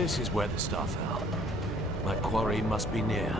This is where the star fell. My quarry must be near.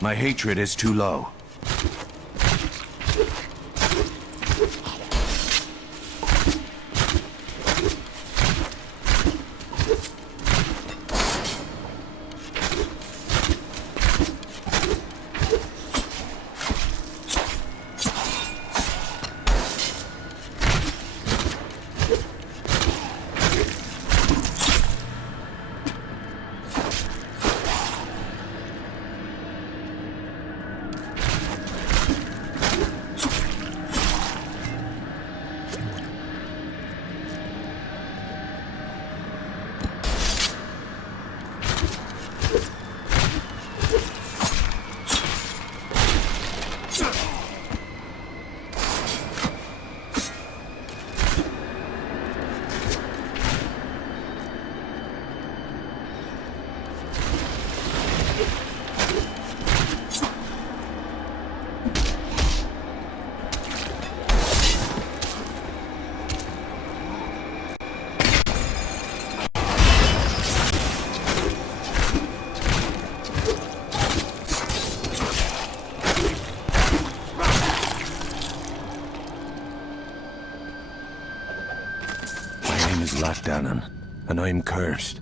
My hatred is too low. And I'm cursed.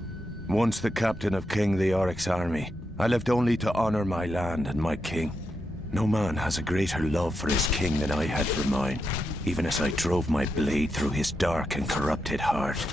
Once the captain of King Leoric's army, I lived only to honor my land and my king. No man has a greater love for his king than I had for mine, even as I drove my blade through his dark and corrupted heart.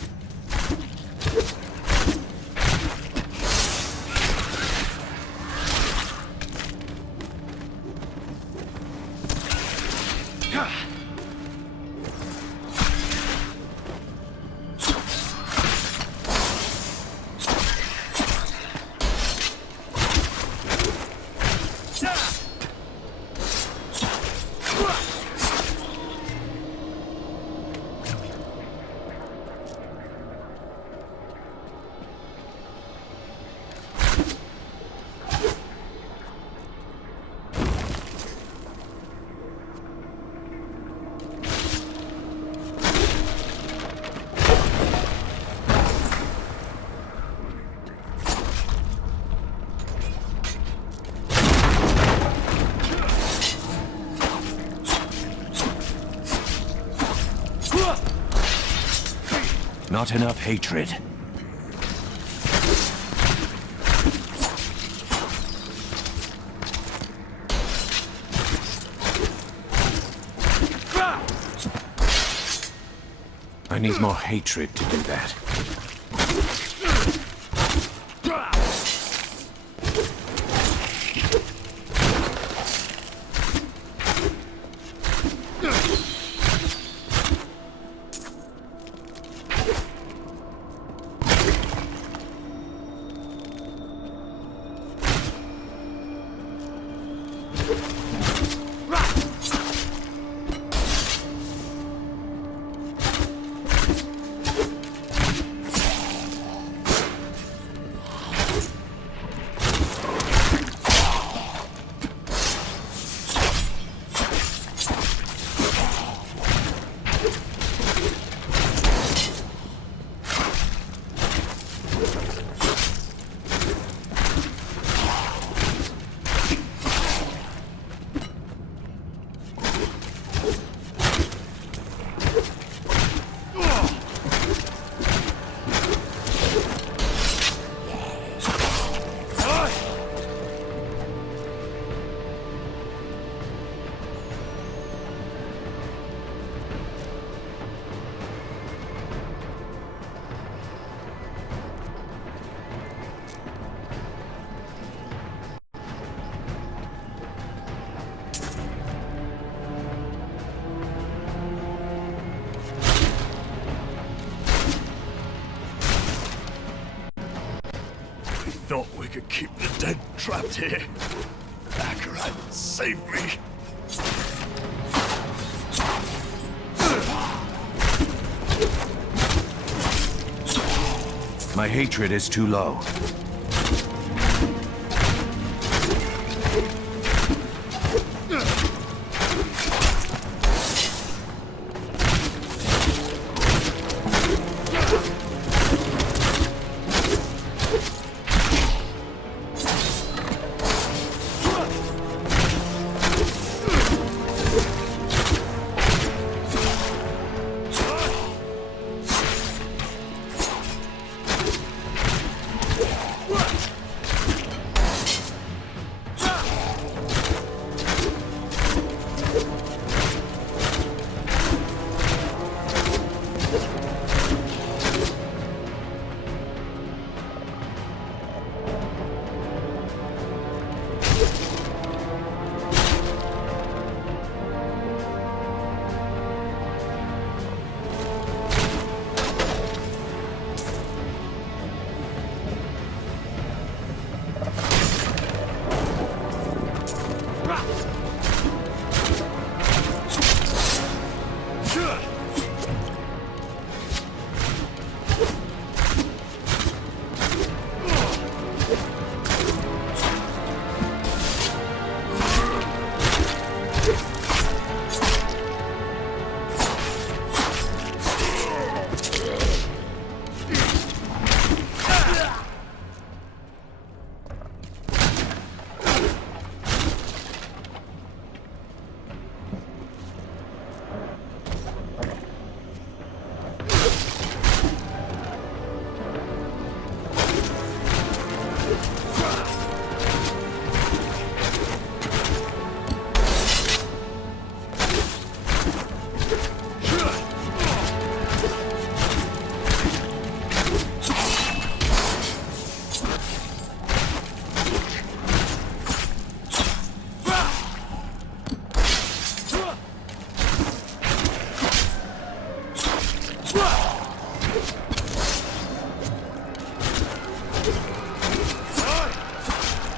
Not enough hatred. I need more hatred to do that. Thought we could keep the dead trapped here. Deckard, save me. My hatred is too low.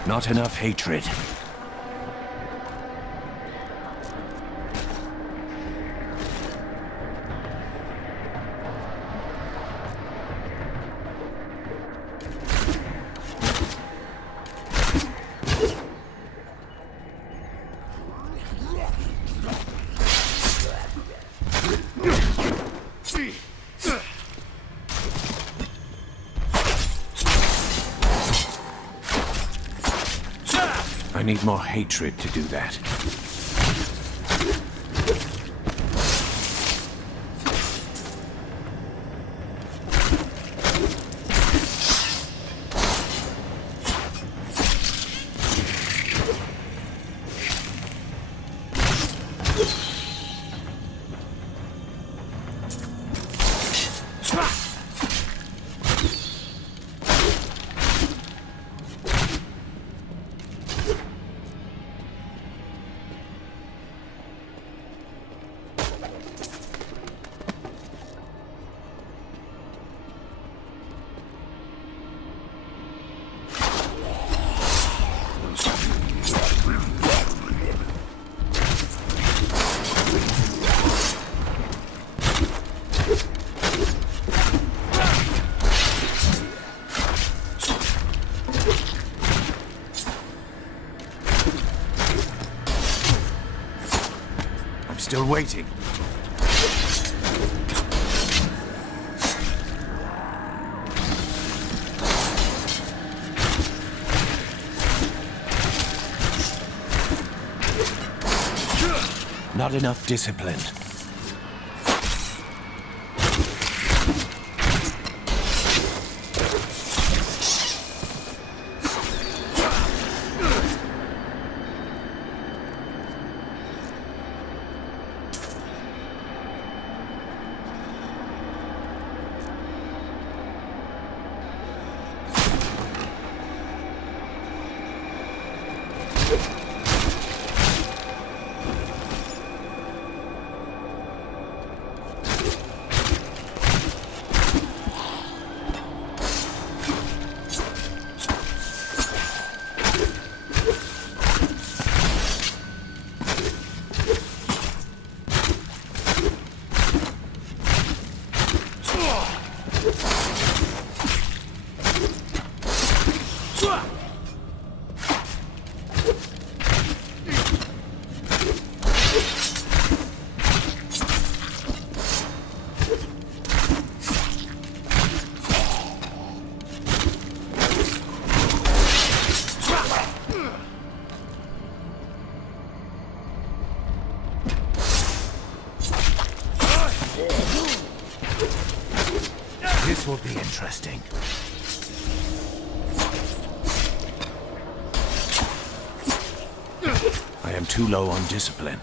Not enough hatred. I need more hatred to do that. Still waiting. Not enough discipline. This will be interesting. I am too low on discipline.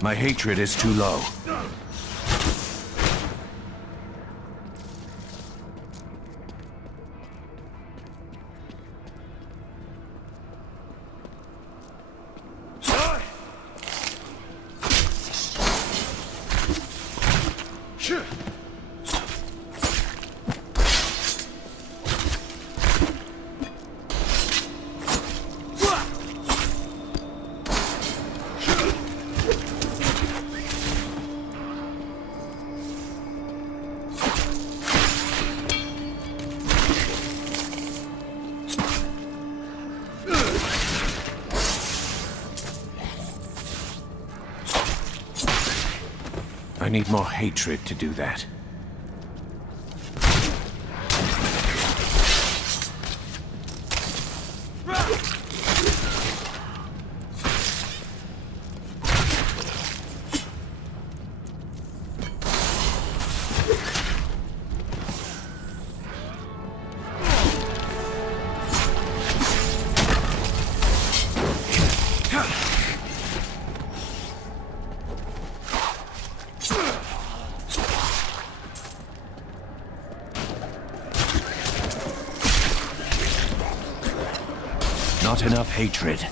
My hatred is too low. I need more hatred to do that. Not enough hatred.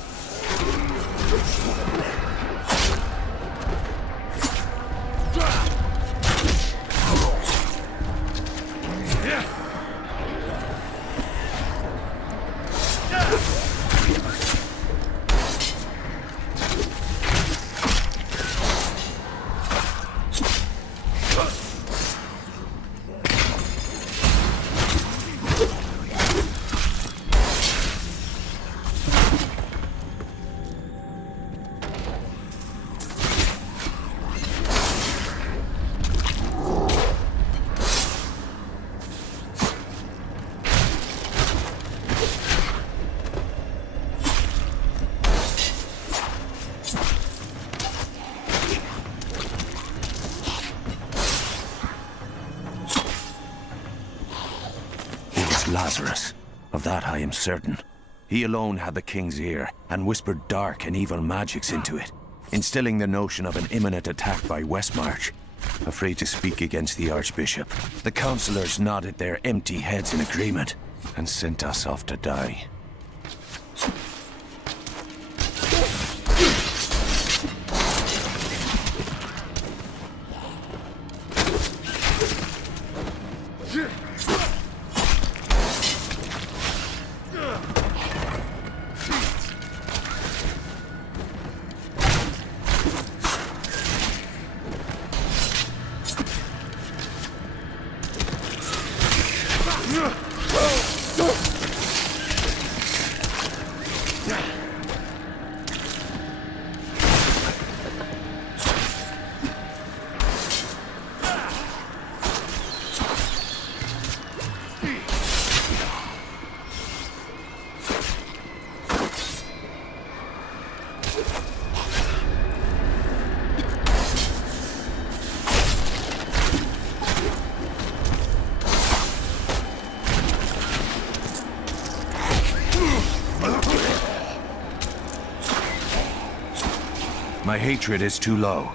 Lazarus. Of that I am certain. He alone had the king's ear, and whispered dark and evil magics into it, instilling the notion of an imminent attack by Westmarch. Afraid to speak against the Archbishop, the councillors nodded their empty heads in agreement, and sent us off to die. My hatred is too low.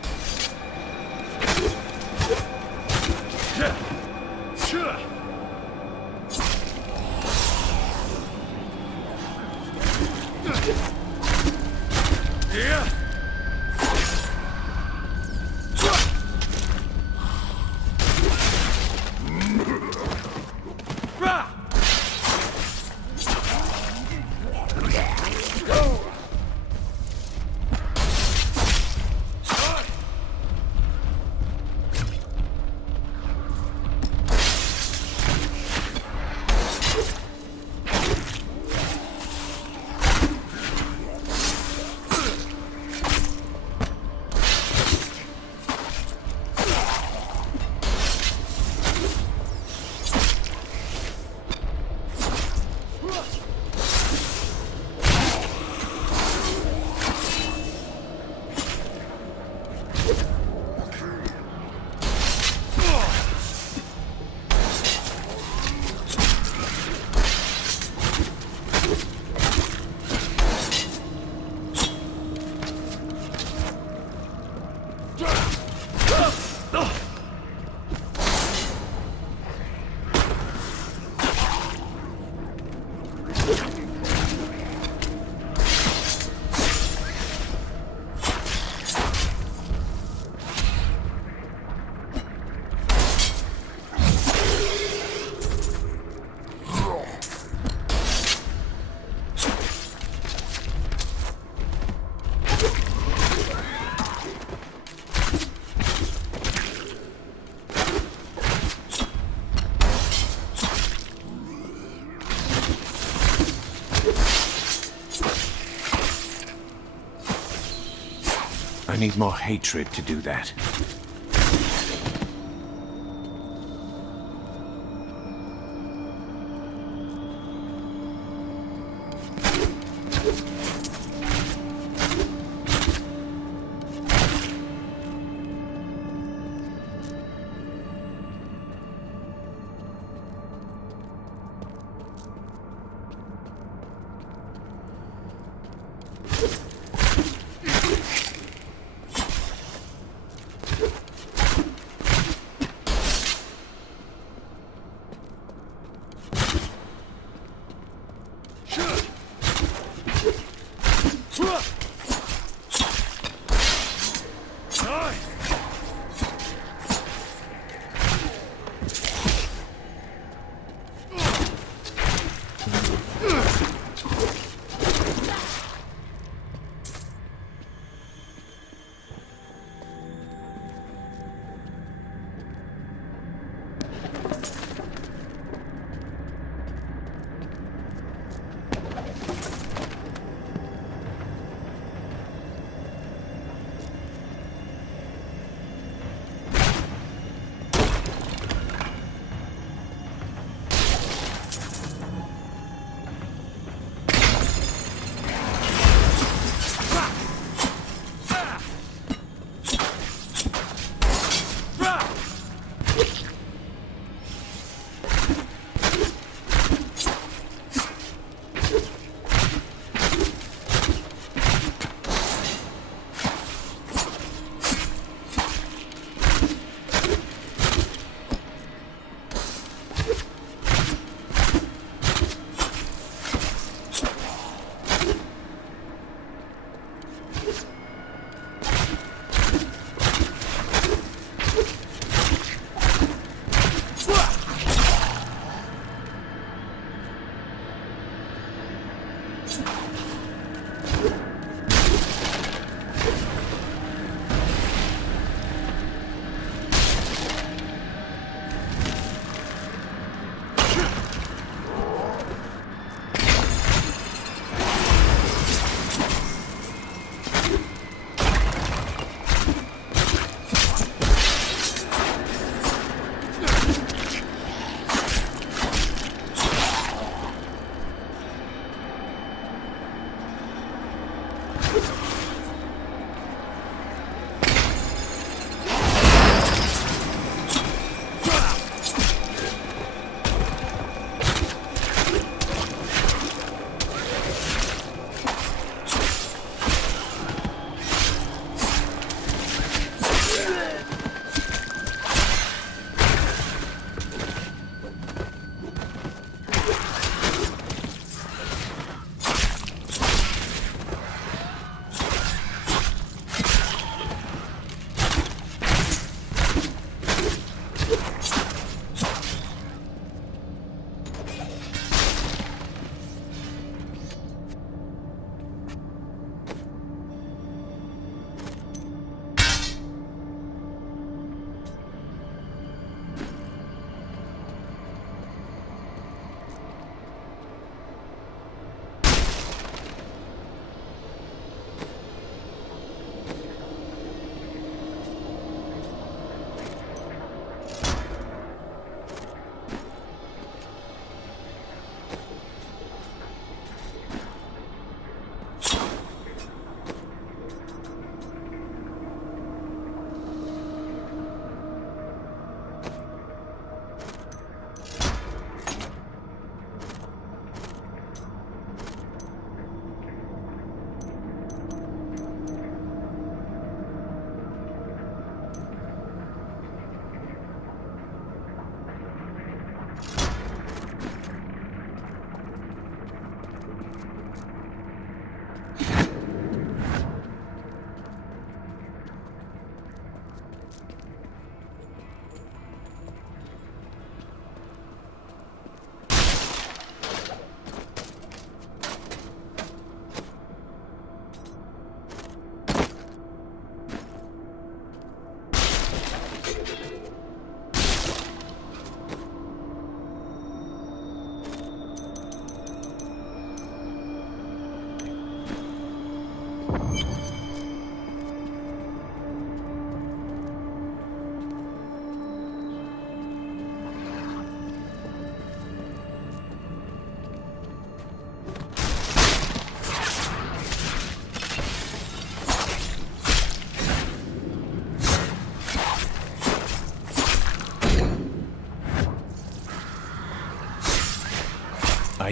I need more hatred to do that.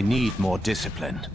I need more discipline.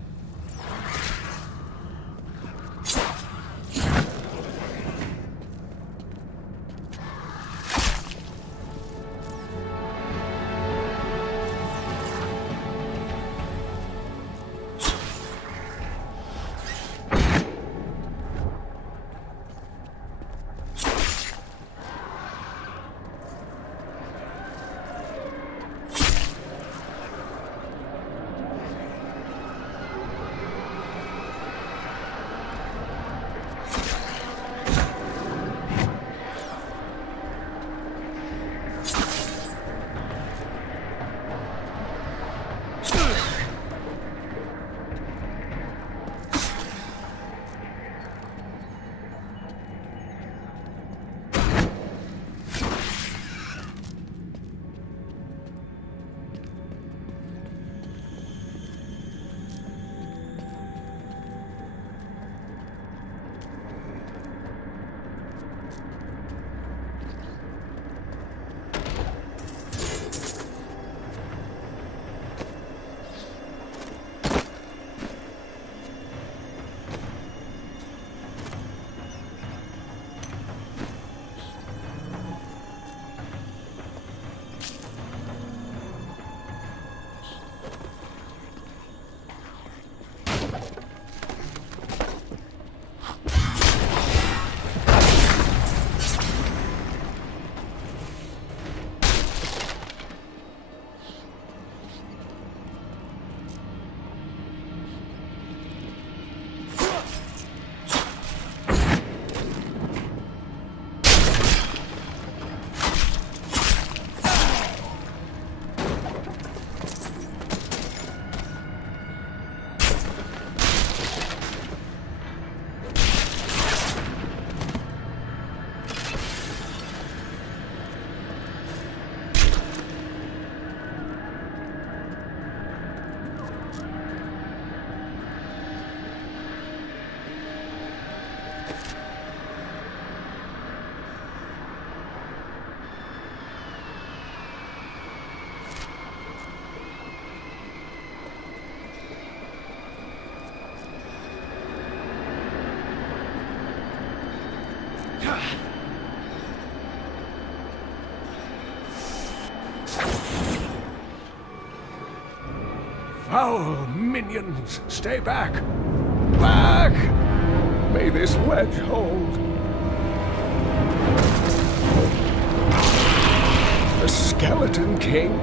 Foul minions, stay back! Back! May this wedge hold. The Skeleton King?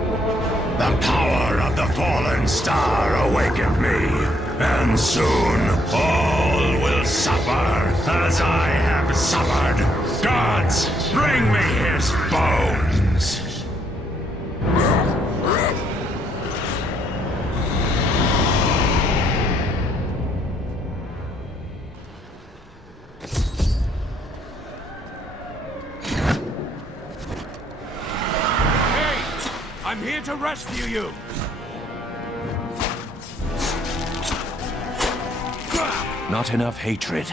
The power of the fallen star awakened me, and soon all will suffer as I have suffered. Gods, bring me his bones! I'm here to rescue you! Not enough hatred.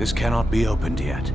This cannot be opened yet.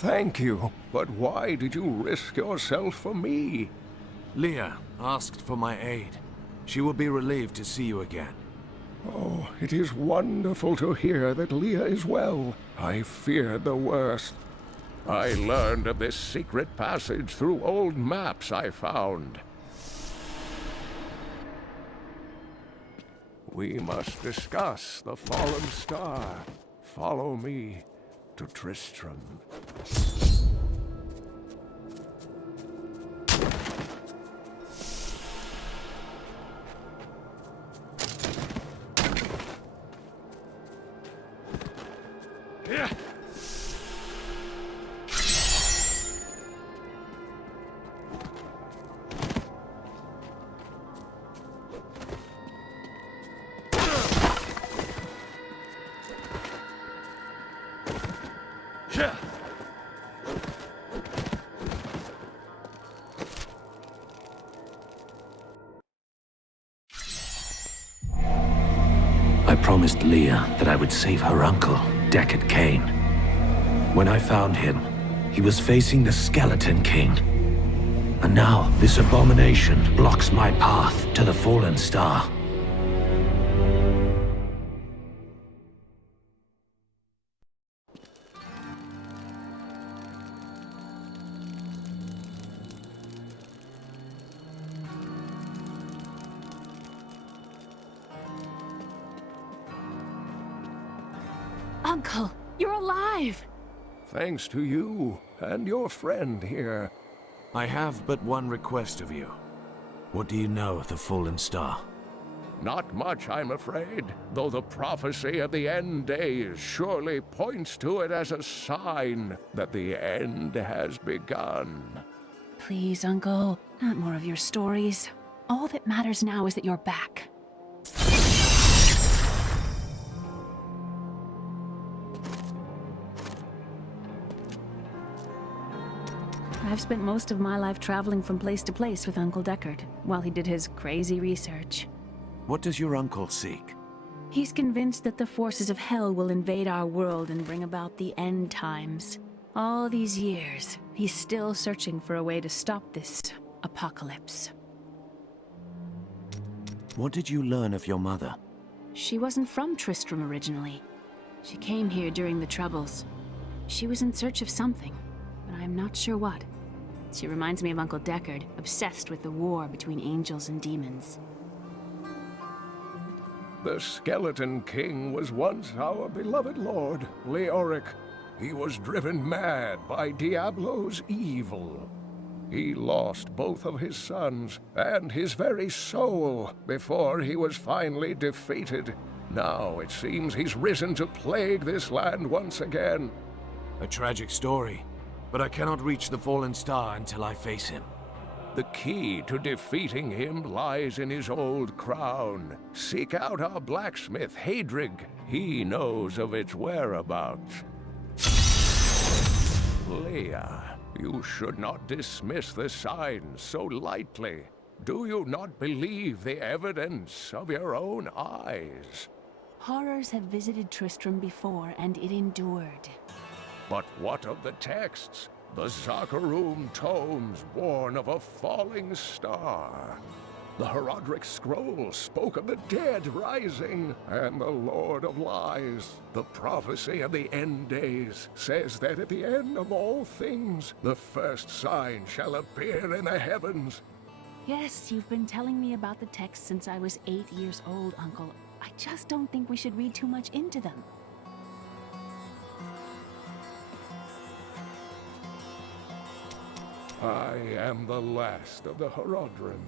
Thank you, but why did you risk yourself for me? Leah asked for my aid. She will be relieved to see you again. Oh, it is wonderful to hear that Leah is well. I feared the worst. I learned of this secret passage through old maps I found. We must discuss the fallen star. Follow me to Tristram. promised Leah that I would save her uncle, Deckard Cain. When I found him, he was facing the Skeleton King. And now, this abomination blocks my path to the Fallen Star. Uncle, you're alive! Thanks to you and your friend here. I have but one request of you. What do you know of the Fallen Star? Not much, I'm afraid, though the prophecy of the end days surely points to it as a sign that the end has begun. Please, Uncle, not more of your stories. All that matters now is that you're back. I've spent most of my life traveling from place to place with Uncle Deckard, while he did his crazy research. What does your uncle seek? He's convinced that the forces of hell will invade our world and bring about the end times. All these years, he's still searching for a way to stop this apocalypse. What did you learn of your mother? She wasn't from Tristram originally. She came here during the Troubles. She was in search of something, but I'm not sure what. She reminds me of Uncle Deckard, obsessed with the war between angels and demons. The Skeleton King was once our beloved lord, Leoric. He was driven mad by Diablo's evil. He lost both of his sons and his very soul before he was finally defeated. Now it seems he's risen to plague this land once again. A tragic story, but I cannot reach the Fallen Star until I face him. The key to defeating him lies in his old crown. Seek out our blacksmith, Hadrig. He knows of its whereabouts. Leah, you should not dismiss the signs so lightly. Do you not believe the evidence of your own eyes? Horrors have visited Tristram before, and it endured. But what of the texts? The Zakharum tomes warn of a falling star. The Herodric scroll spoke of the dead rising, and the Lord of Lies. The prophecy of the end days says that at the end of all things, the first sign shall appear in the heavens. Yes, you've been telling me about the texts since I was 8 years old, Uncle. I just don't think we should read too much into them. I am the last of the Herodrim.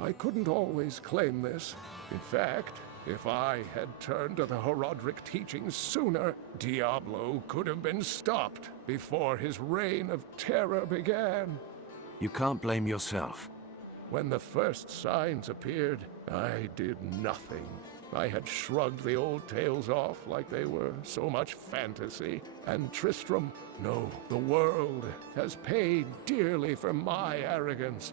I couldn't always claim this. In fact, if I had turned to the Herodric teachings sooner, Diablo could have been stopped before his reign of terror began. You can't blame yourself. When the first signs appeared, I did nothing. I had shrugged the old tales off like they were so much fantasy. And Tristram, no, the world, has paid dearly for my arrogance.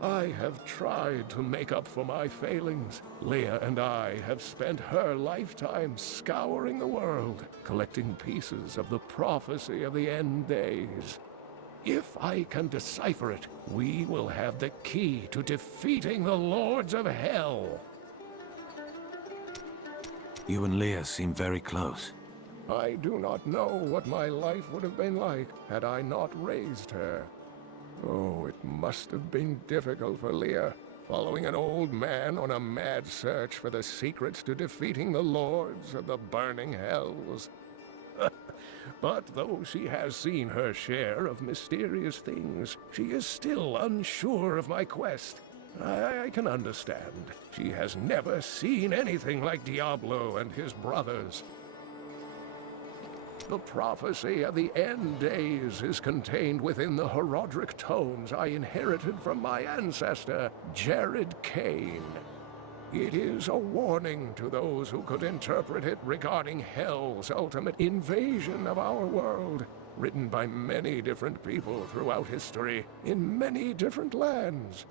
I have tried to make up for my failings. Leah and I have spent her lifetime scouring the world, collecting pieces of the prophecy of the end days. If I can decipher it, we will have the key to defeating the lords of hell. You and Leah seem very close. I do not know what my life would have been like had I not raised her. Oh, it must have been difficult for Leah, following an old man on a mad search for the secrets to defeating the lords of the burning hells. But though she has seen her share of mysterious things, she is still unsure of my quest. I can understand. She has never seen anything like Diablo and his brothers. The prophecy of the end days is contained within the Herodric tomes I inherited from my ancestor, Deckard Cain. It is a warning to those who could interpret it regarding hell's ultimate invasion of our world, written by many different people throughout history, in many different lands.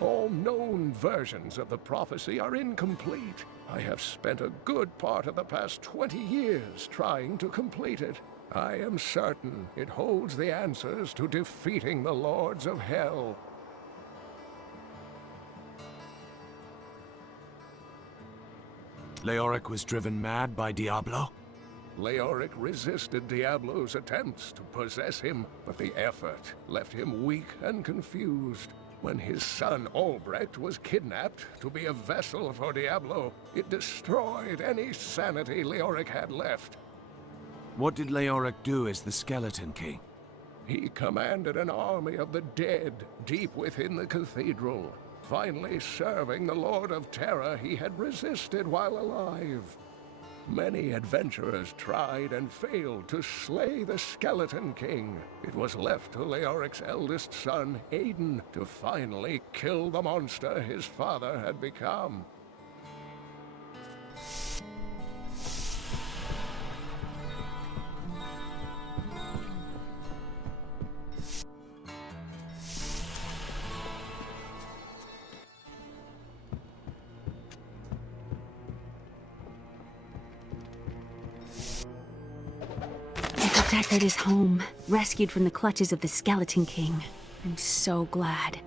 All known versions of the prophecy are incomplete. I have spent a good part of the past 20 years trying to complete it. I am certain it holds the answers to defeating the Lords of Hell. Leoric was driven mad by Diablo? Leoric resisted Diablo's attempts to possess him, but the effort left him weak and confused. When his son Albrecht was kidnapped to be a vessel for Diablo, it destroyed any sanity Leoric had left. What did Leoric do as the Skeleton King? He commanded an army of the dead deep within the cathedral, finally serving the Lord of Terror he had resisted while alive. Many adventurers tried and failed to slay the Skeleton King. It was left to Leoric's eldest son, Aiden, to finally kill the monster his father had become. Deckard is home, rescued from the clutches of the Skeleton King. I'm so glad.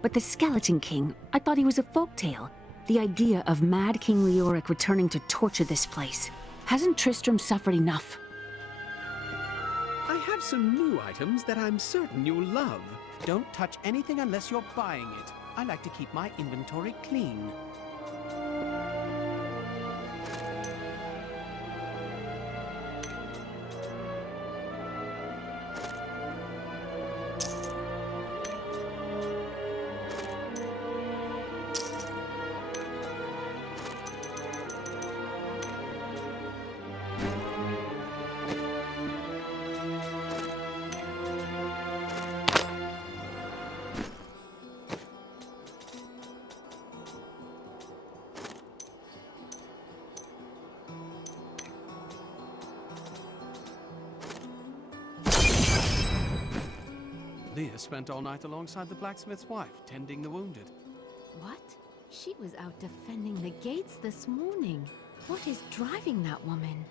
But the Skeleton King, I thought he was a folktale. The idea of Mad King Leoric returning to torture this place. Hasn't Tristram suffered enough? I have some new items that I'm certain you'll love. Don't touch anything unless you're buying it. I like to keep my inventory clean. Leah spent all night alongside the blacksmith's wife, tending the wounded. What? She was out defending the gates this morning. What is driving that woman?